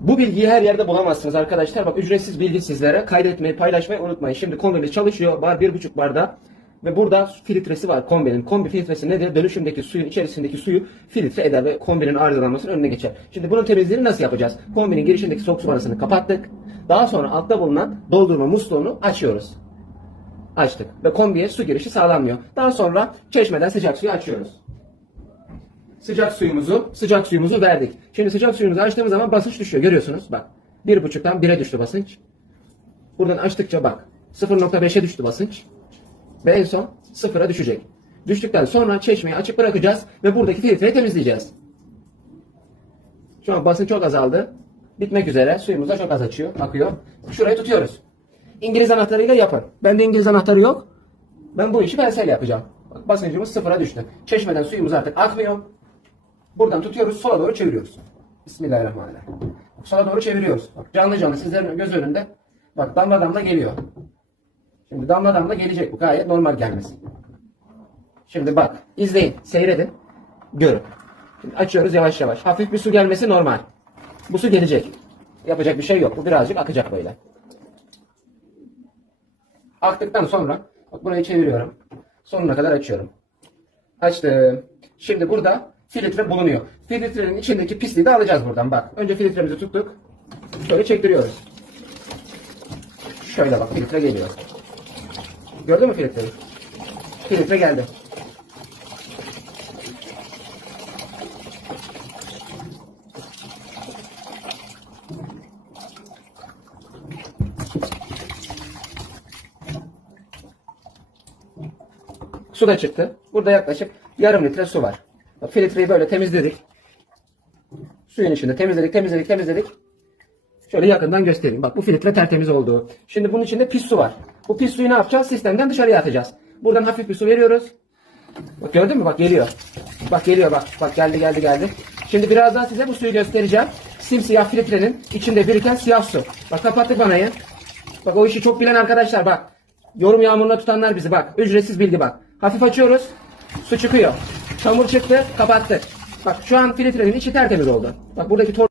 Bu bilgiyi her yerde bulamazsınız arkadaşlar. Bak ücretsiz bilgi sizlere. Kaydetmeyi, paylaşmayı unutmayın. Şimdi kombimiz çalışıyor. Bar 1,5 barda. Ve burada filtresi var kombinin. Kombi filtresi nedir? Dönüşümdeki suyun içerisindeki suyu filtre eder ve kombinin arızalanmasının önüne geçer. Şimdi bunun temizliğini nasıl yapacağız? Kombinin girişindeki soğuk su vanasını kapattık. Daha sonra altta bulunan doldurma musluğunu açıyoruz. Açtık. Ve kombiye su girişi sağlanmıyor. Daha sonra çeşmeden sıcak suyu açıyoruz. Sıcak suyumuzu, sıcak suyumuzu verdik. Şimdi sıcak suyumuzu açtığımız zaman basınç düşüyor. Görüyorsunuz bak. 1.5'tan 1'e düştü basınç. Buradan açtıkça bak. 0.5'e düştü basınç. Ve en son 0'a düşecek. Düştükten sonra çeşmeyi açık bırakacağız ve buradaki filtreyi temizleyeceğiz. Şu an basınç çok azaldı. Bitmek üzere. Suyumuz da çok az açıyor, akıyor. Şurayı tutuyoruz. İngiliz anahtarıyla yapın. Bende İngiliz anahtarı yok. Ben bu işi penseyle yapacağım. Basıncımız sıfıra düştü. Çeşmeden suyumuz artık akmıyor. Buradan tutuyoruz, sola doğru çeviriyoruz. Bismillahirrahmanirrahim. Sola doğru çeviriyoruz. Bak, canlı canlı sizlerin göz önünde. Bak damla damla geliyor. Şimdi damla damla gelecek bu. Gayet normal gelmesi. Şimdi bak, izleyin, seyredin, görün. Şimdi açıyoruz yavaş yavaş. Hafif bir su gelmesi normal. Bu su gelecek. Yapacak bir şey yok. Bu birazcık akacak böyle. Aktıktan sonra bak burayı çeviriyorum. Sonuna kadar açıyorum. Açtım. Şimdi burada filtre bulunuyor. Filtrenin içindeki pisliği de alacağız buradan bak. Önce filtremizi tuttuk. Şöyle çektiriyoruz. Şöyle bak filtre geliyor. Gördün mü filtreyi? Filtre geldi. Su da çıktı. Burada yaklaşık yarım litre su var. Filtreyi böyle temizledik. Suyun içinde temizledik, temizledik, temizledik. Şöyle yakından göstereyim. Bak bu filtre tertemiz oldu. Şimdi bunun içinde pis su var. Bu pis suyu ne yapacağız? Sistemden dışarıya atacağız. Buradan hafif bir su veriyoruz. Bak gördün mü? Bak geliyor. Bak geliyor bak. Bak geldi geldi geldi. Şimdi birazdan size bu suyu göstereceğim. Simsiyah filtrenin içinde biriken siyah su. Bak kapattık vanayı. Bak o işi çok bilen arkadaşlar bak. Yorum yağmuruna tutanlar bizi bak. Ücretsiz bilgi bak. Hafif açıyoruz. Su çıkıyor. Çamur çıktı. Kapattık. Bak şu an filtrenin içi tertemiz oldu. Bak buradaki tor